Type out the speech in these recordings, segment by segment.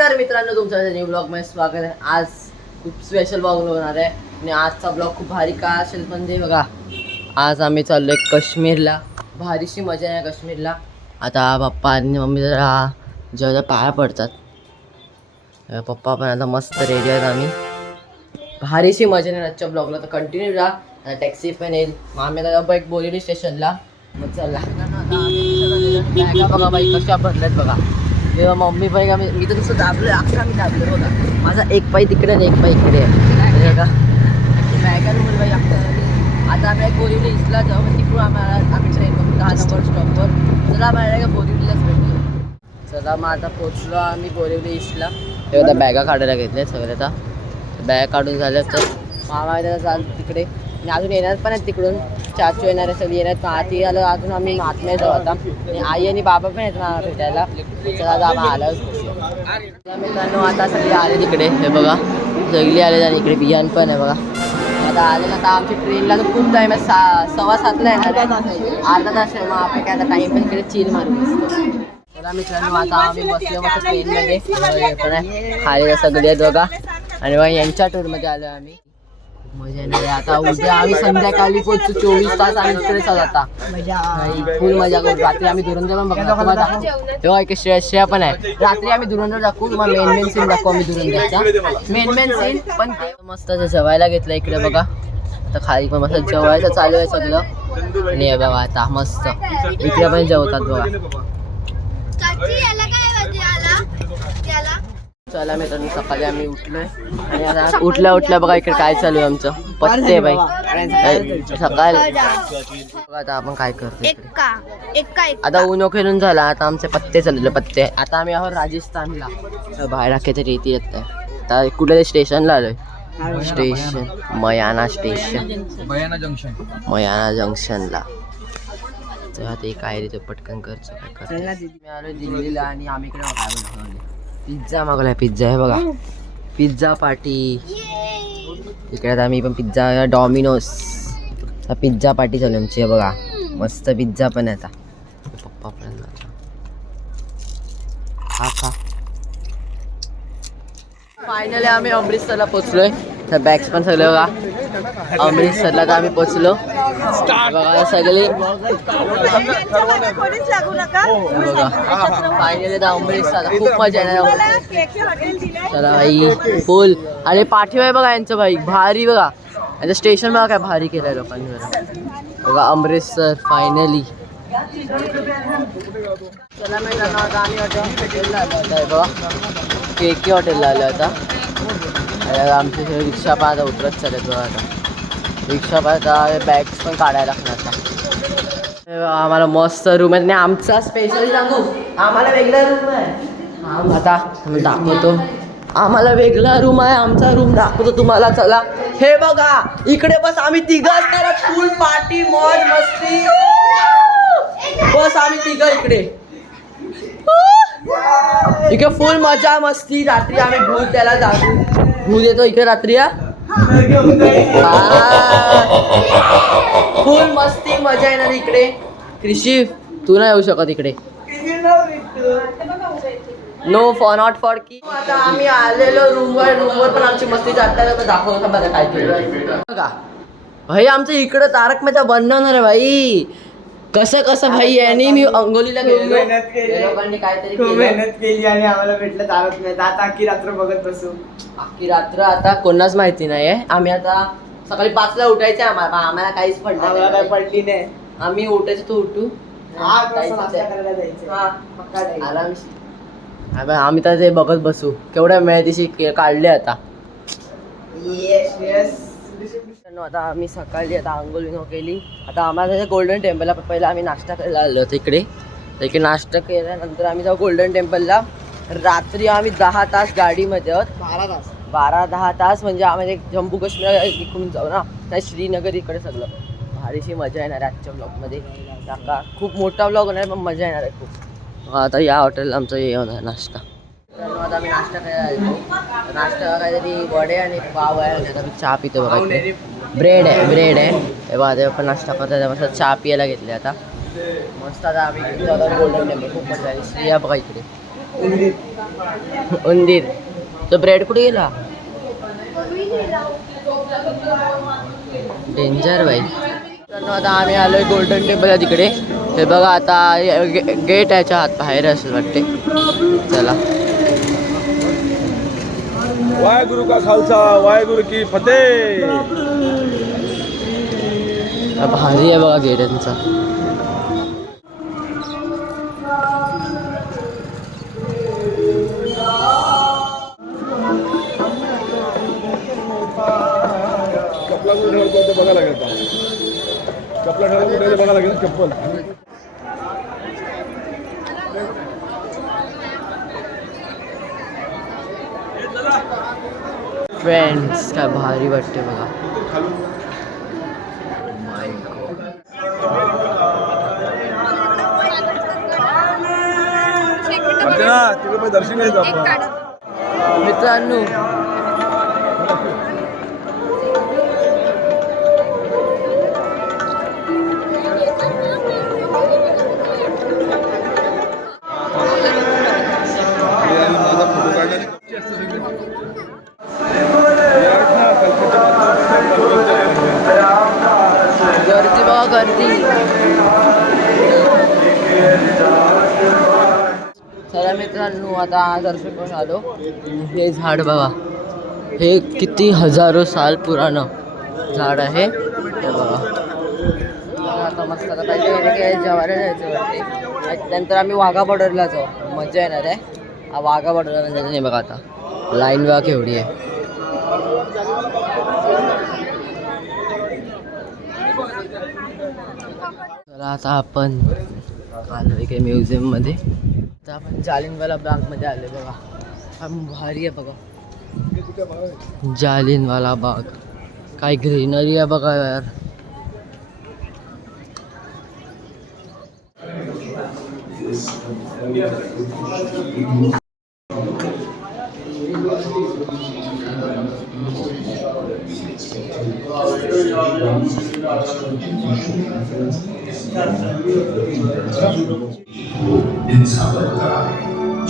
नमस्कार मित्रांनो, तुमचं न्यू ब्लॉग मध्ये स्वागत आहे. आज खूप स्पेशल ब्लॉग होणार आहे आणि आजचा ब्लॉग खूप भारी का असेल म्हणजे बघा, आज आम्ही चाललोय काश्मीरला. भारीशी मजा आहे काश्मीरला. आता पप्पा आणि मम्मी जरा जेव्हा पाया पडतात. पप्पा पण आता मस्त रेडी आहेत. आम्ही भारीशी मजा आहे आजच्या ब्लॉगला, तर कंटिन्यू राहा. आता टॅक्सी पण येईल. मग आम्ही आता बाईक बोरिवली स्टेशनला मग चला. बॅगा बघा बाई कशा भरल्यात बघा. तेव्हा मम्मी बाई आम्ही मी तर नुसतं दाबलं, अख्खा मी दाबलं बघा. माझा एक पाय तिकडे आणि एक पाय इकडे आहे बघा. बॅगांवर बाई अख्खा. आता आम्ही बोरिवली इस्टला जाऊ, मग तिकडून आम्ही ट्रेन बघू 10 नंबर स्टॉपवर. चला आम्हाला का बोरिवलीलाच भेटू. चला मग आता पोचलो आम्ही बोरिवली इस्टला. तेव्हा आता बॅगा काढायला घेतल्या सगळ्या. आता बॅग काढून झाल्या तर मामा चाल तिकडे आणि अजून येणार पण आहेत तिकडून. चाचू येणार आहे, सगळी येणार. आधी आलं अजून आम्ही आतमध्ये जाऊ आता. आणि आई आणि बाबा पण आहेत मला भेटायला. चला आता आम्ही आलोच. मित्रांनो आता सगळी आले तिकडे, हे बघा सगळी आले. आणि इकडे बियाण पण आहे बघा. आता आले. आता आमच्या ट्रेनला तर खूप टाईम आहे, 6:15ला येणार आहे. अर्धा तास आहे. मग आपण काय आता टाईम पण इकडे चिल मारू मस्त. चला मित्रांनो आता आम्ही बसलो मस्त ट्रेनमध्ये. पण आहे खाली सगळे आहेत बघा. आणि मग यांच्या टूरमध्ये आलो आम्ही. मजा नाही. आता उद्या आम्ही संध्याकाळी पोहोचू. 24 तास आम्ही इकडेच आता फुल मजा करू. रात्री आम्ही धुरंधर पण बघा. तेव्हा एक श्रेया पण आहे. रात्री आम्ही धुरंधर दाखवू. मग मेन सीन दाखवू आम्ही धुरंधरचा मेन सीन. पण ते मस्त जेवायला घेतलं इकडे बघा. आता खाली पण मस्त जेवायचं चालू आहे सगळं. आणि बघा आता मस्त इकडे पण जेवतात बघा. चला मित्रांनो सकाळी आम्ही उठलोय आणि आता उठल्या बघा इकडे काय चालू आहे आमचं पत्ते बाई सकाळ. आता आपण काय करतो, आता उन्हो खेळून झाला. आता आमचे पत्ते चालले पत्ते. आता आम्ही आहोत राजस्थानला. बाहेर राखे तरी येते येत आहे. आता कुठल्या स्टेशनला आलोय. स्टेशन मयाना स्टेशन, मयाना जंक्शनला. तर ते काय रे पटकन करतो काय करतो. मी आलोय दिल्लीला आणि आम्ही इकडे काय बनवलं पिझ्झा मागवलाय. पिझ्झा आहे बघा, पिझ्झा पार्टी. इकडे आता आम्ही पण पिझ्झा डॉमिनोज पिझ्झा पार्टी चालू आमची आहे बघा. मस्त पिझ्झा पण आहे. आता पप्पा पण खा. फायनली आम्ही अमृतसरला पोचलोय. तर बॅग्स पण सगळे बघा. अमृतसरला तर आम्ही पोचलो बघा सगळे बघा. फायनली तर अमृतसर खूप मजा येणार. चला भाई फुल. आणि पाठीवर आहे बघा यांचं भाई भारी बघा. यांचं स्टेशन बघा काय भारी केलंय लोकांनी बघा. अमृतसर फायनली. चला मित्रांनो आता आम्ही हॉटेलला आलो होता बघा. के हॉटेलला आलो आता. आमचे रिक्षा पाहता उतरत चालत बघा. आता रिक्षा पाहता बॅग्स पण काढायला लागणार आता. आम्हाला मस्त रूम आहे. आणि आमचा स्पेशली सांगू आम्हाला वेगळा रूम आहे. आता दाखवतो आम्हाला वेगळा रूम आहे. आमचा रूम दाखवतो तुम्हाला. चला हे बघा इकडे बस आम्ही तिघं असणार. फुल पार्टी मौज मस्ती बस आम्ही तिघं इकडे फुल मजा मस्ती. रात्री आम्ही भूत त्याला भूत येतो इकडे रात्री. फुल मस्ती मजा येणार इकडे. कृषी तू नाही येऊ शकत इकडे. नो फॉर नॉट फॉर की. आता आम्ही आलेलो रूमवर पण आमची मस्ती चालतात. दाखवतो बघा काय केलं बघा भाई. आमचं इकडं तारक मेहता बनवणार आहे भाई. कसं भाई यांनी मी अंगोलीला गेलो. लोकांनी काहीतरी मेहनत केली आणि आम्हाला भेटलं तारक मेहता. आता अख्खी रात्र बघत बसू. अख्खी रात्र आता कोणाच माहिती नाहीये. आम्ही आता सकाळी 5ला उठायचं. आम्हाला काहीच पडली नाही. आम्ही उठायचं तो उठू आरामशी. आम्ही तर ते बघत बसू केवढ्या मेहनतीशी काढले आता. आता आम्ही सकाळी आता आंघोळ केली. आता आम्हाला गोल्डन टेम्पलला पहिला आम्ही नाश्ता करायला आलो होतो इकडे. तर इकडे नाश्ता केल्यानंतर आम्ही जाऊ गोल्डन टेम्पलला. रात्री आम्ही 10 तास गाडीमध्ये आहोत. 12-10 तास म्हणजे आम्ही जम्मू काश्मीर इकडून जाऊ ना. नाही श्रीनगर इकडे सगळं भारीशी मजा येणार आहे आजच्या ब्लॉगमध्ये. का खूप मोठा ब्लॉग होणार पण मजा येणार आहे खूप. आता या हॉटेलला आमचं हे होणार नाश्ता. आता आम्ही नाश्ता करायला आलो. नाश्ता काहीतरी वडे आणि पाव आहे. आता आम्ही चहा पितो बघा. ब्रेड आहे हे बघा. ते पण नाश्ता करतात मस्त चहा पियाला घेतले आता मस्त. आता आम्ही गोल्डन टेम्पल खूप मजा आली. श्रिया बघा इकडे उंदीर. तो ब्रेड कुठे गेला? डेंजर बाई. आता आम्ही आलोय गोल्डन टेम्पल तिकडे. हे बघा आता गेट याच्या आत बाहेर असेल वाटते. चला. वाहेगुरु का खालसा वाहेगुरु की फतेह. भारी आहे बघा गेट त्यांचा. चपला कुठे ठेवायचं बघा लागेल. चपला ठेवायला कुठे बघा लागेल. चप्पल फ्रेंड्स काय भारी वाटते बघा. तिकडे दर्शन घ्यायचं आपण. मित्रांनो गर्दी बघा गर्दी. चला मित्रांनो आता दर्शन करून आलो. हे झाड बघा. हे किती हजारो साल पुराणं झाड आहे. हे बघा. आता मस्त आता पाहिजे जेवायला जायचं वाटते. नंतर आम्ही वाघा बॉर्डरला जाऊ. मजा येणार आहे. वाघा बॉर्डरला जायचं नाही बघा. आता लाईन बघा केवढी आहे. चला आता आपण आलो इकडे म्युझियममध्ये. आता आपण जालियनवाला बागमध्ये आलो बघा. भारी आहे बघा. जालियनवाला बाग. काय ग्रीनरी आहे बघा यार.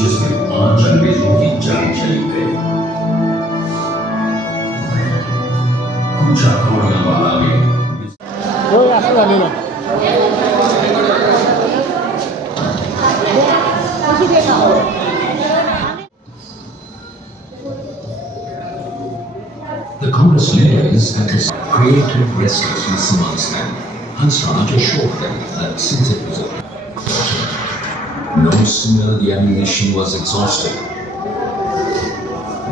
जिसमें 5 अंग्रेजों की जान चली गई. कुछ अखरोड़ियां वाला में The Congress leaders and his creative restlessness amongst them. Hansraj assured them that since it was no sooner the ammunition was exhausted,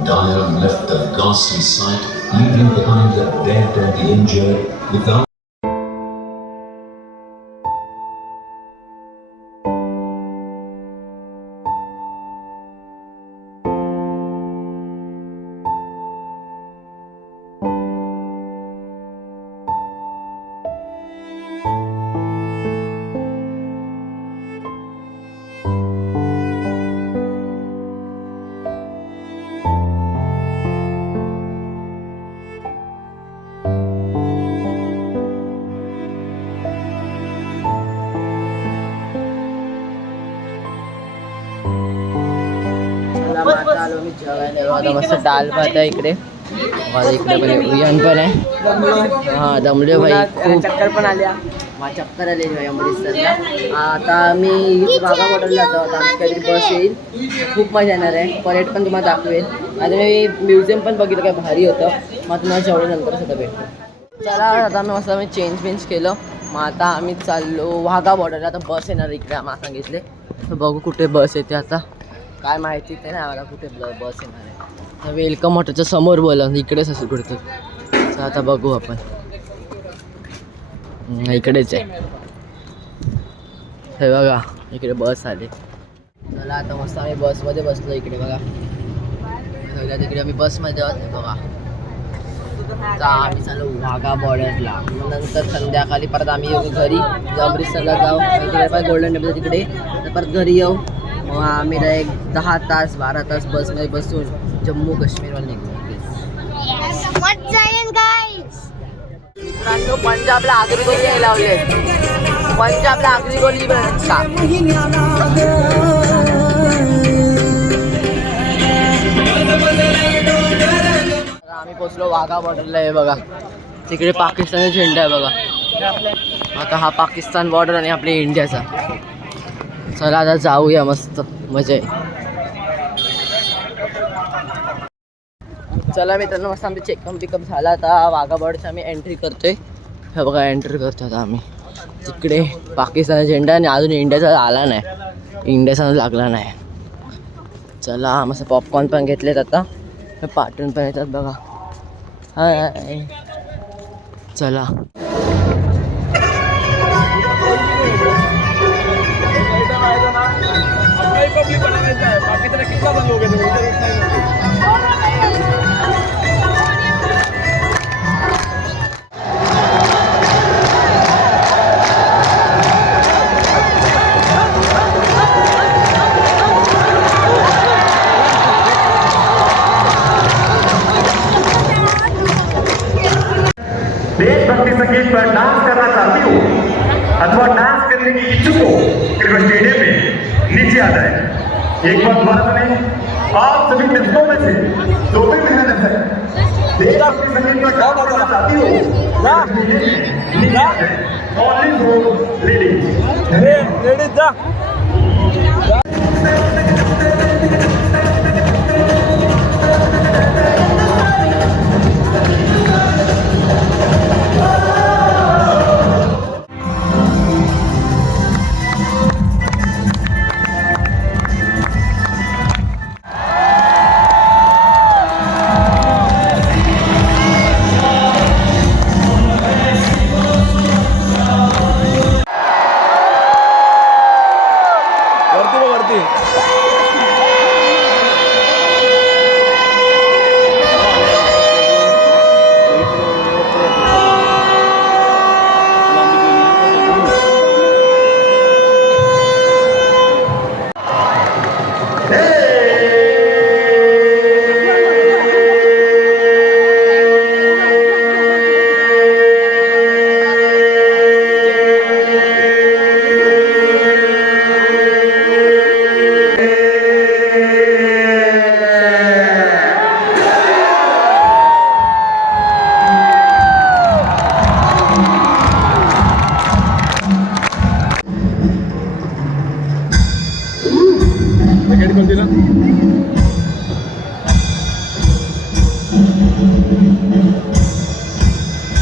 Dyer left the ghastly sight, leaving behind the dead and the injured without आलो मी जेवायला. आता मस्त दाल भात आहे इकडे. इकडे पण उयन पण आहे. हां दमले भाई खूप. चक्कर पण आल्या. चक्कर आले भाई अमृतसरला. आता मी वाघा बॉर्डरला जातो. आता आमची काहीतरी बस येईल. खूप मजा येणार आहे. परेड पण तुम्हाला दाखवेल. आता मी म्युझियम पण बघितलं काय भारी होतं. मग तुम्हाला जेवढ्यानंतर सुद्धा भेटतो. चला आता मी चेंज केलं. मग आता आम्ही चाललो वाघा बॉर्डरला. आता बस येणार इकडे आम्हाला सांगितले. तर बघू कुठे बस येते आता. काय माहिती ते नाही आम्हाला कुठे बस येणार आहे. वेलकम हॉटेलच्या समोर बोला इकडेच असेल कुठे तर. आता बघू आपण. इकडेच आहे. हे बघा इकडे बस आली. चला आता मस्त आम्ही बसमध्ये बसलो इकडे बघा. सगळ्यात इकडे आम्ही बसमध्ये आहोत बघा. आता आम्ही चालू वाघा बॉर्डरला. नंतर संध्याकाळी परत आम्ही येऊ घरी. अमृतसरला जाऊ. तिकडे पण गोल्डन टेम्पल तिकडे. तर परत घरी येऊ. मग आम्ही एक 10 तास 12 तास बसमध्ये बसून जम्मू काश्मीरवर निघतो. मित्रांनो पंजाबला आगरी गोली यायला लावले. पंजाबला आगरी गोली का आम्ही पोचलो वाघा बॉर्डरला आहे बघा. तिकडे पाकिस्तानचा झेंडा आहे बघा. आता हा पाकिस्तान बॉर्डर आणि आपल्या इंडियाचा. चला आता जाऊया, मस्त मजा आहे. चला मित्रांनो, मस्त आमचं चेकअप पिकअप झाला. आता वाघा बॉर्डरची आम्ही एंट्री करतोय. हे बघा एंट्री करतो आता आम्ही. तिकडे पाकिस्तानचा झेंडा आणि अजून इंडियाचा आला नाही, इंडियाचा लागला नाही. चला मस्त पॉपकॉर्न पण घेतलेत आता. पाठवून पण येतात बघा. हाय चला. देशभक्ति संगीत पर डांस करना चाहती हो अथवा डांस करने की इच्छुक हो, कृपया स्टेडियम में नीचे आ जाए. एक बात दोबारा सुने, आप सभी मित्रों में से जो भी मेहनत है देशभक्ति संगीत पर डांस करना चाहती हो, स्टेडियम में नीचे आ जाए. Only for ladies. लेडीज जा.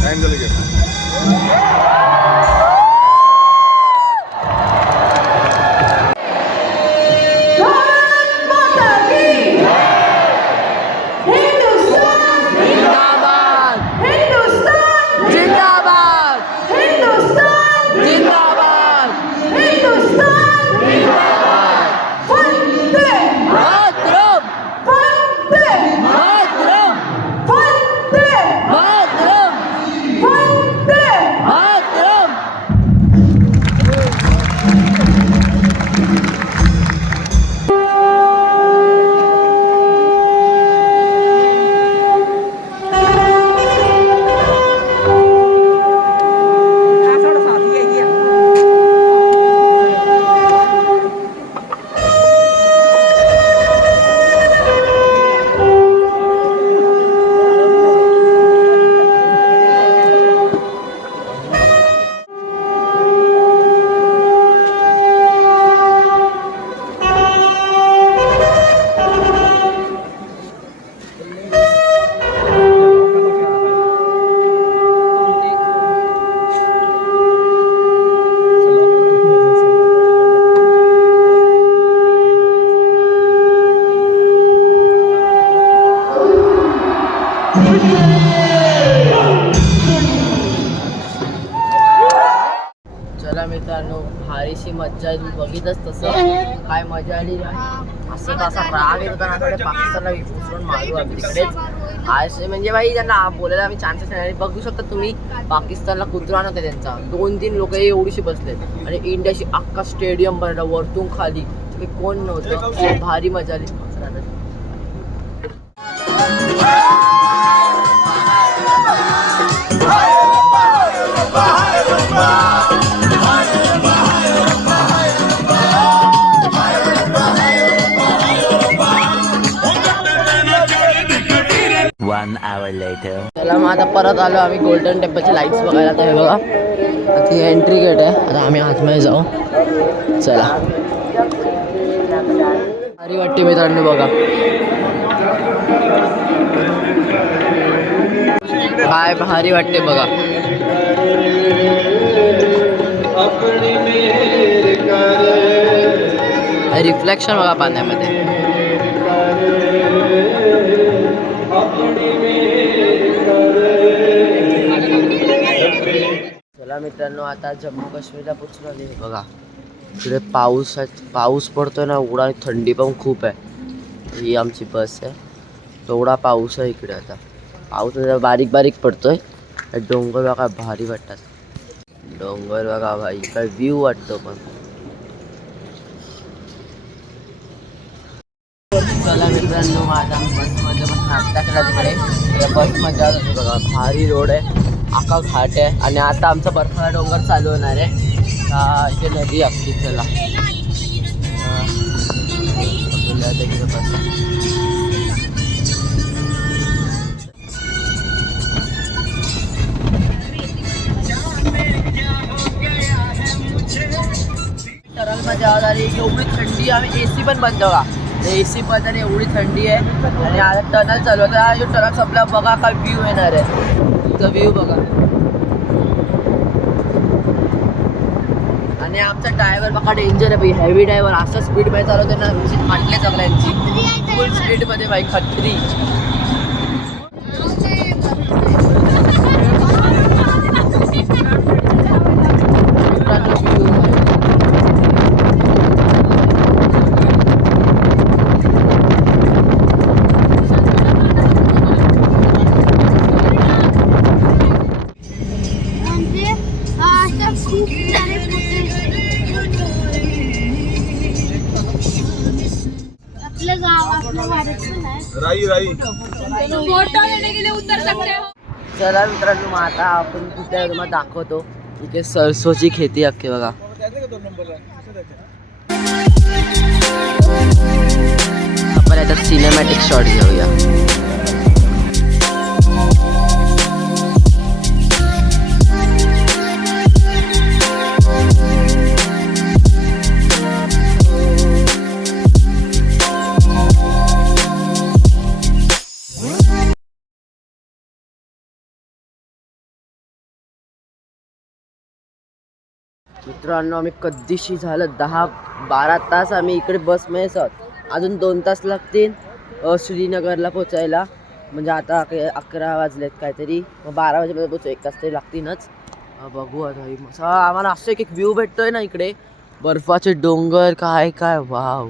टाइम झालं की चला मित्रांनो, भारीशी मज्जा आहे. तू बघितलंच तसं काय मजा आली. असं तसा राग येत होता ना, थोडे पाकिस्तानला उचलून मारू आम्ही तिकडेच. आज म्हणजे भाई त्यांना बोलायला आम्ही चान्सेस नाही. बघू शकता तुम्ही, पाकिस्तानला कुत्रा नव्हता त्यांचा. 2-3 लोक एवढीशी बसलेत आणि इंडियाची अख्खा स्टेडियम बनला वरतून खाली. कोण नव्हते. भारी मजा आली. चला मग आता परत आलो आम्ही गोल्डन टेम्पलची लाईट्स बघायला. तर हे बघा आता ही एंट्री गेट आहे. आता आम्ही आतमध्ये जाऊ. चला भारी वाटते मित्रांनो बघा काय भारी वाटते बघा. रिफ्लेक्शन बघा पाण्यामध्ये. चला मित्रांनो आता जम्मू काश्मीरला पोचलो आले. बघा इकडे पाऊस पडतोय ना एवढा आणि थंडी पण खूप आहे. ही आमची बस आहे. तेवढा पाऊस आहे इकडे. आता पाऊस बारीक बारीक पडतोय. डोंगर बघा भारी वाटतात. डोंगर बघा भाई काय व्ह्यू वाटतो पण. चला मित्रांनो आता बसमध्ये पण नाश्ता केला तिकडे. बसमध्ये जात होतो बघा भारी रोड आहे. आका घाट आहे आणि आता आमचा बर्फाचा डोंगर चालू होणार आहे. इथे नदी अख्खी. चला टनलमध्ये आवाज आली. एवढी थंडी आम्ही AC पण बंद बघा. AC पण आणि एवढी थंडी आहे आणि आता टनल चालू आहे. आता जो टनल संपला बघा काय व्ह्यू येणार आहे. तो व्ह्यू बघा. आणि आमचा ड्रायव्हर बघा डेंजर आहे भाई. हेवी ड्रायव्हर असं स्पीडमध्ये चालवते ना फाटले सगळ्यांची. फुल स्पीडमध्ये भाई खत्री. राई फोटो लेने के लिए उतर सकते हो. चला मित्रांनो मग आता आपण कुठे तुम्हाला दाखवतो. इथे सरसोची खेती अख्खी बघा. आपण याच्यात सिनेमॅटिक शॉट घेऊया. मित्रांनो आम्ही कधीशी झालं 10-12 तास आम्ही इकडे बसमध्येच आहोत. अजून 2 तास लागतील श्रीनगरला पोचायला. म्हणजे आता 11 वाजलेत काहीतरी. मग 12 वाजेपर्यंत पोचू. 1 तास तरी लागतीलच. बघू आता आम्हाला असं एक व्ह्यू भेटतोय ना इकडे. बर्फाचे डोंगर काय काय वाव.